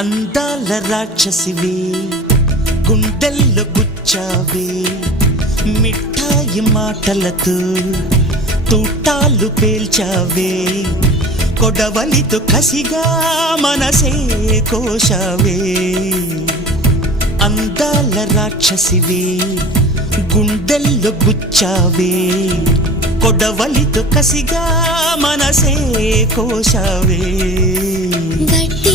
అందాల రాక్షసివే గుండెల్లో గుచ్చావే మిఠాయి మాటలతో తూటాలు పేల్చావే కొడవలితో కసిగా మనసే కోశావే అందాల రాక్షసివే గుండెల్లో గుచ్చావే కొడవలితో కసిగా మనసే కోశావే గట్టి